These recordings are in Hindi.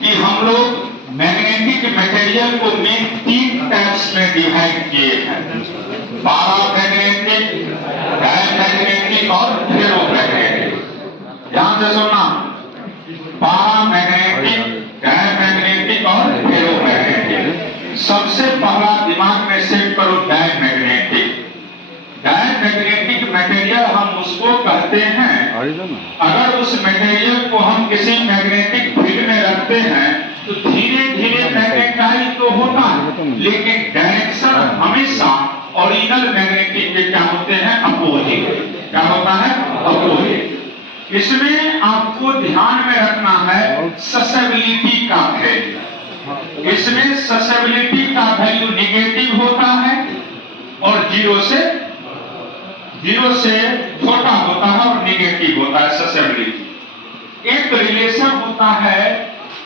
कि हम लोग मैग्नेटिक मटेरियल को मेन 3 टाइप्स में डिवाइड किए हैं, पैरामैग्नेटिक, डायमैग्नेटिक और फेरोमैग्नेटिक। ध्यान से सुनना, पैरामैग्नेटिक, डायमैग्नेटिक और फेरोमैग्नेटिक। सबसे पहला दिमाग में सेट करो डायमैग्नेटिक। डायमैग्नेटिक मटेरियल हम उसको कहते हैं अगर उस मटेरियल को हम किसी मैग्नेटिक फील्ड में रखते हैं तो धीरे धीरे मैग्नेटाइज तो होता है, लेकिन डायरेक्शन हमेशा ओरिजिनल मैग्नेटिक के क्या होते हैं, अपोजिट। क्या होता है, अपोजिट। इसमें आपको ध्यान में रखना है ससेबिलिटी का वैल्यू। इसमें ससेबिलिटी का वैल्यू नेगेटिव होता है और जीरो से छोटा होता है और नेगेटिव होता है ससेबिलिटी। एक रिलेशन होता है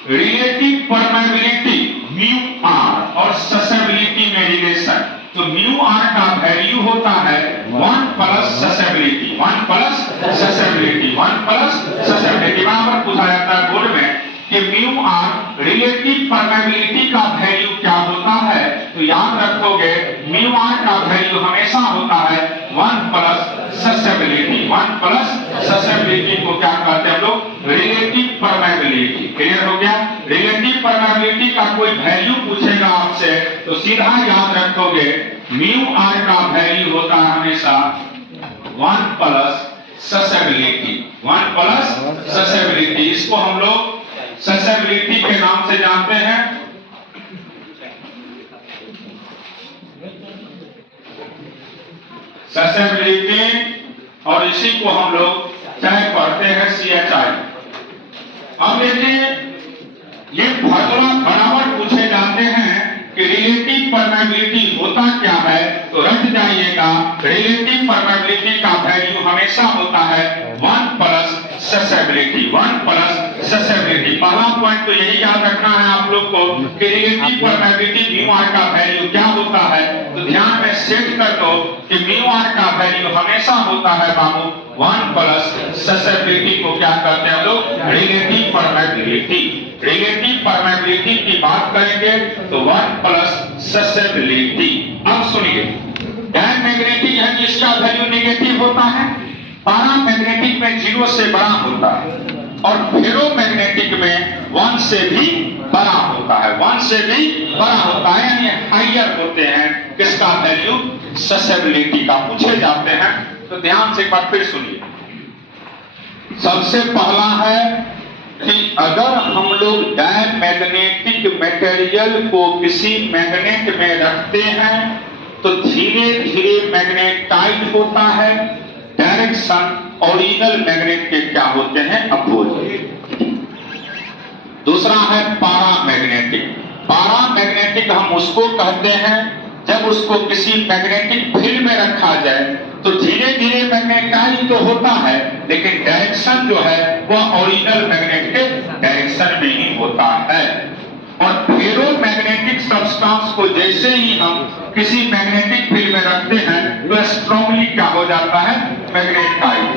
रिलेटिव परमेबिलिटी म्यू आर और ससेबिलिटी में रिलेशन। तो म्यू आर का वैल्यू होता है 1 plus susceptibility, 1 plus susceptibility, 1 plus susceptibility. बराबर पूछा जाता है बोर्ड में कि म्यू आर रिलेटिव परमेबिलिटी का वैल्यू क्या होता है, तो याद रखोगे म्यू आर का वैल्यू हमेशा होता है 1 प्लस ससेबिलिटी। 1 प्लस ससेबिलिटी को क्या कहते हैं हम लोग, रिलेटिव परमेबिलिटी। क्लियर हो गया? रिलेटिव परमेबिलिटी का कोई वैल्यू पूछेगा आपसे तो सीधा याद रखोगे म्यू आर का वैल्यू होता है हमेशा 1 प्लस ससेबिलिटी, 1 प्लस ससेबिलिटी। इसको हम लोग ससेबिलिटी के नाम से जानते हैं। ससेबिलिटी और इसी को हम लोग चाहे पढ़ते हैं CHI। अब देखिए ये फॉर्मूला बराबर पूछे जाते हैं कि रिलेटिव परमेबिलिटी होता क्या है, तो रट जाइएगा रिलेटिव परमेबिलिटी का वैल्यू हमेशा होता है 1 प्लस ससेबिलिटी, 1 प्लस ससेबिलिटी। पहला पॉइंट तो यही याद रखना है आप लोग को कि रिलेटिव परमेबिलिटी म्यू आर का वैल्यू क्या होता है, तो ध्यान में सेट कर दो कि म्यू आर का वैल्यू हमेशा होता है बाबू 1 प्लस ससेबिलिटी को क्या कहते हैं लोग, रिलेटिव परमेबिलिटी। रिलेटिव परमेबिलिटी की बात करेंगे तो 1 प्लस ससेबिलिटी। अब सुनिए, डायमैग्नेटिक है जिसका वैल्यू नेगेटिव होता है, पैरामैग्नेटिक में 0 से बड़ा होता है और फेरोमैग्नेटिक में 1 से भी बड़ा होता है, 1 से भी बड़ा होता है, यानी हायर होते हैं। किसका वैल्यू, ससेबिलिटी का पूछे जाते हैं। तो ध्यान से एक बार फिर सुनिए। सबसे पहला है कि अगर हम लोग डायमैग्नेटिक मटेरियल को किसी मैग्नेट में रखते हैं तो धीरे धीरे मैग्नेटाइज होता है, डायरेक्शन ओरिजिनल मैग्नेट के क्या होते हैं, अपोजिट। दूसरा है पैरामैग्नेटिक। पैरामैग्नेटिक हम उसको कहते हैं जब उसको किसी मैग्नेटिक फील्ड में रखा जाए तो धीरे धीरे मैग्नेटाइज तो होता है, लेकिन डायरेक्शन जो है वह ओरिजिनल मैग्नेट के डायरेक्शन में ही होता है। और फेरोमैग्नेटिक सब्सटेंस को जैसे ही हम किसी मैग्नेटिक फील्ड में रखते हैं तो स्ट्रांगली क्या हो जाता है, मैग्नेटाइज,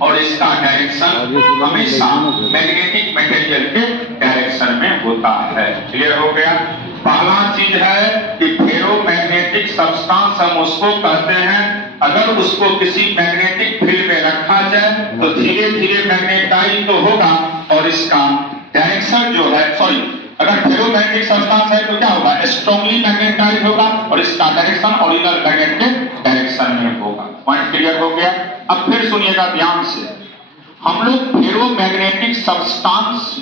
और इसका डायरेक्शन हमेशा मैग्नेटिक मटेरियल के डायरेक्शन में होता है। क्लियर हो गया? पहला चीज है कि फेरोमैग्नेटिक सब्सटेंस हम उसको कहते हैं अगर उसको किसी मैग्नेटिक फील्ड में रखा जाए तो धीरे धीरे मैग्नेटाइज तो होगा और इसका डायरेक्शन जो है, सॉरी, अगर फेरोमैग्नेटिक सब्सटेंस है तो क्या होगा, स्ट्रांगली मैग्नेटाइज होगा और इसका डायरेक्शन ओरिजिनल मैग्नेट के डायरेक्शन में होगा। पॉइंट क्लियर हो गया? अब फिर सुनिएगा ध्यान से। हम लोग फेरोमैग्नेटिक सब्सटेंस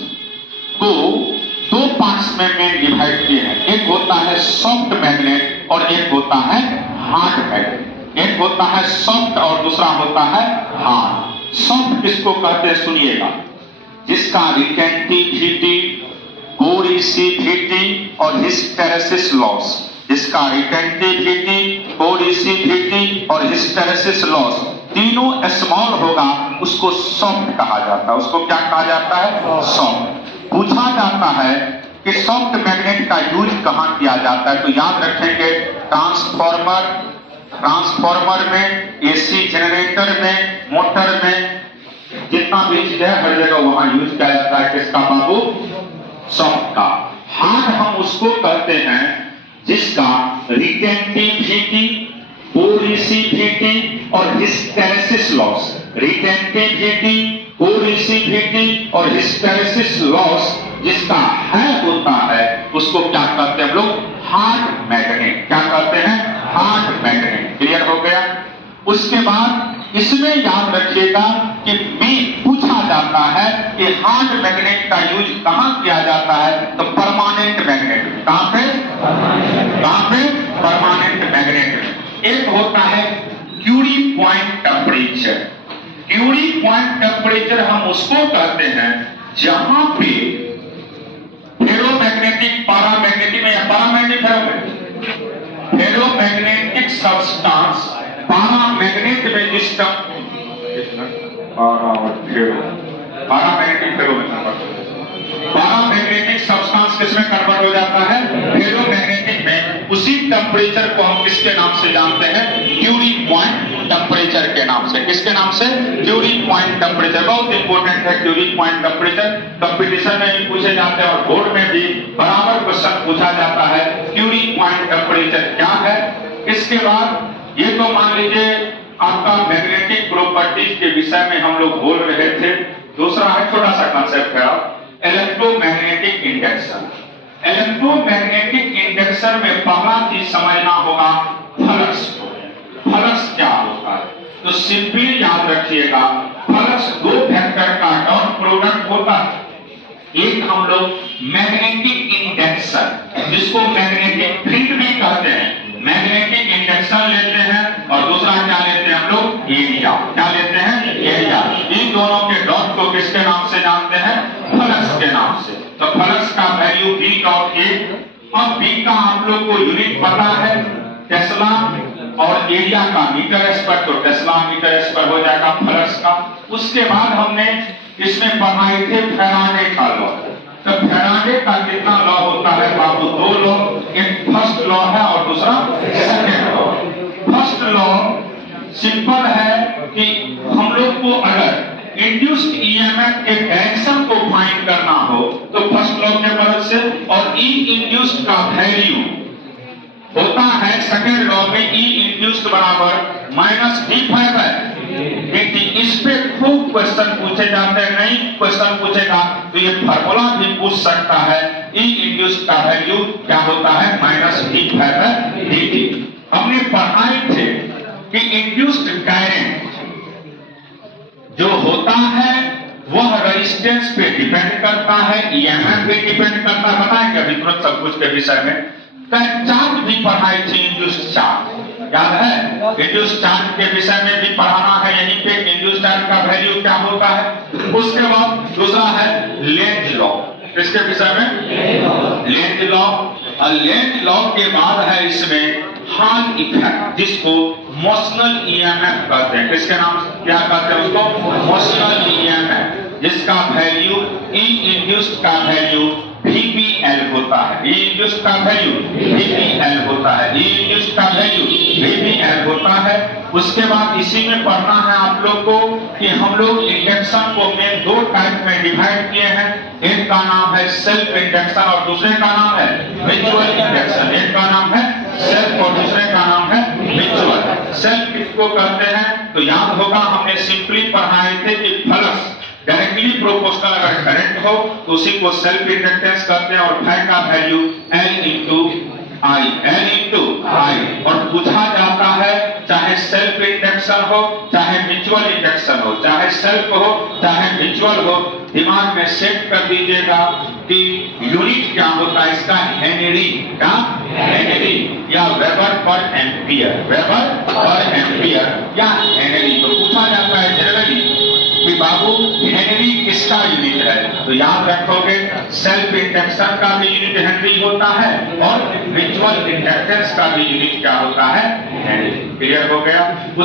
को 2 पार्ट्स में डिवाइड किए हैं। एक होता है सॉफ्ट मैग्नेट और एक होता है हार्ड मैग्नेट। एक होता है सॉफ्ट और दूसरा होता है हार्ड। सॉफ्ट किसको कहते हैं सुनिएगा, जिसका रिटेंटिविटी, कोरिसिविटी और हिस्टेरेसिस लॉस, जिसका रिटेंटिविटी, कोरिसिविटी और हिस्टेरेसिस लॉस तीनों स्मॉल होगा उसको सॉफ्ट कहा जाता है। उसको क्या कहा जाता है, सॉफ्ट। पूछा जाता है कि सॉफ्ट मैग्नेट का यूज कहां किया जाता है, तो याद रखेंगे ट्रांसफार्मर में, एसी जनरेटर में, मोटर में, जितना भी चीज है हर जगह वहां यूज किया जाता है। किसका बाबू, शॉफ्ट का। हार्ड हम उसको कहते हैं जिसका रिटेंटिविटी, पोरिसिविटी और हिस्टेरेसिस लॉस, रिटेंटिविटी, पोरिसिविटी और हिस्टेरेसिस लॉस जिसका है होता है, उसको क्या कहते हैं हम लोग? Hard magnet. क्या कहते हैं? Hard magnet. क्लियर हो गया? उसके बाद इसमें याद रखिएगा कि भी पूछा जाता है कि हार्ड मैग्नेट का यूज कहां किया जाता है, तो परमानेंट मैग्नेट में। कहां पे? कहां पे? परमानेंट मैग्नेट में। एक होता है Curie point temperature. Curie point temperature हम उसको कहते हैं जहां पे फेरोमैग्नेटिक, पैरामैग्नेटिक में या पैरामैग्नेटिक फेरोमैग्नेटिक सब्सटेंस पैरामैग्नेट में जिस पैरामैग्नेटिक सब्सटेंस किसमें कन्वर्ट हो जाता है? फेरोमैग्नेटिक में। उसी टेम्परेचर को हम किसके नाम से जानते हैं? क्यूरी पॉइंट टेम्परेचर के नाम से। किसके नाम से? Curie point temperature. बहुत इंपॉर्टेंट है क्यूरी पॉइंट टेम्परेचर। कंपटीशन में भी पूछे जाते हैं और बोर्ड में भी बराबर क्वेश्चन पूछा जाता है क्यूरी पॉइंट टेम्परेचर क्या है। इसके बाद ये तो मान लीजिए आपका मैग्नेटिक प्रॉपर्टीज के विषय में हम लोग बोल रहे थे। दूसरा है, छोटा सा कंसेप्ट है, इलेक्ट्रोमैग्नेटिक इंडक्शन। इलेक्ट्रोमैग्नेटिक इंडक्शन में पहला चीज समझना होगा फ्लक्स को। फ्लक्स क्या होता है? तो सिंपली याद रखिएगा, फ्लक्स दो फैक्टर का डॉट प्रोडक्ट होता है। एक हम लोग मैग्नेटिक इंडक्शन, जिसको मैग्नेटिक फील्ड भी कहते हैं, मैग्नेटिक इंडक्शन लेते हैं, और दूसरा क्या लेते हैं हम लोग? एरिया। क्या लेते हैं? एरिया। इन दोनों के डॉट को किसके नाम से जानते हैं? फ्लक्स के नाम से। तो फ्लक्स का वैल्यू V डॉट A। अब V का आप लोग को यूनिट पता है टेस्ला, और एरिया का मीटर स्क्वायर, तो टेस्ला मीटर स्क्वायर हो जाएगा फ्लक्स का। उसके बाद हमने इसमें पढ़ाए थे फैराडे का लॉ। तो फैराडे का कितना लॉ होता है बाबू? दो लॉ, एक फर्स्ट लॉ है और दूसरा second law. First law simple है कि हम लोग को अगर इंड्यूस्ड ईएमएफ के डायरेक्शन को फाइंड करना हो तो फर्स्ट लॉ के मदद से, और ई इंड्यूस्ड का वैल्यू होता है सेकंड लॉ में ई इंड्यूस्ड बराबर माइनस d5 है। इस पे खूब क्वेश्चन पूछे जाते हैं। नहीं क्वेश्चन पूछेगा तो ये फार्मूला भी पूछ सकता है। ई इंड्यूस्ड का वैल्यू क्या होता है? Minus d5 dt। हमने पढ़ाए थे कि इंड्यूस्ड करंट जो होता है वह रेजिस्टेंस पे डिपेंड करता है, ईएमएफ पे डिपेंड करता है। बताएंगे अभी तुरंत सब कुछ के विषय में। चार्ज भी पढ़ाई थी, इंड्यूस्ड चार्ज याद है? इंड्यूस्ड चार्ज के विषय में भी पढ़ाना है यहीं पे, इंड्यूस्ड चार्ज का वैल्यू क्या होता है। उसके बाद दूसरा है लेंज लॉ। इसके विषय में लेंज लॉ, और लेंज लॉ के बाद है इसमें हॉल इफेक्ट, जिसको मोशनल ईएमएफ कहते हैं। किसके नाम से क्या कहते हैं उसको? मोशनल ईएमएफ, जिसका वैल्यू ई इंड्यूस्ड का वैल्यू VPL होता है। ई इंड्यूस्ड का वैल्यू VPL होता है। ई इंड्यूस्ड का वैल्यू VPL होता है। उसके बाद इसी में पढ़ना है आप लोग को कि हम लोग इंडक्शन को मेन दो टाइप में डिवाइड किए हैं। एक का नाम है सेल्फ इंडक्शन और दूसरे का नाम है म्यूचुअल इंडक्शन। एक का नाम है सेल्फ और दूसरे का नाम है म्यूचुअल। सेल्फ किसको कहते हैं? तो याद होगा हमने सिंपली पढ़ाए थे कि फ्लक्स डायरेक्टली प्रोपोर्शनल अगर करंट हो तो उसी को सेल्फ इंडक्टेंस कहते हैं, और फाइ का वैल्यू L इंटू आई। और पूछा जाता है चाहे सेल्फ इंडक्शन हो चाहे म्यूचुअल इंडक्शन हो, चाहे सेल्फ हो चाहे म्यूचुअल हो, दिमाग में सेट कर दीजिएगा कि यूनिट क्या होता है इसका? हेनरी का, हेनरी या वेबर पर एम्पियर, वेबर पर एम्पियर या हेनरी। तो पूछा जाता है जनरली कि बाबू हेनरी किसका यूनिट है? तो याद रखोगे सेल्फ इंडक्शन का भी यूनिट हेनरी होता है और म्यूचुअल इंडक्टेंस का भी यूनिट क्या होता है? हेनरी। क्लियर हो गया?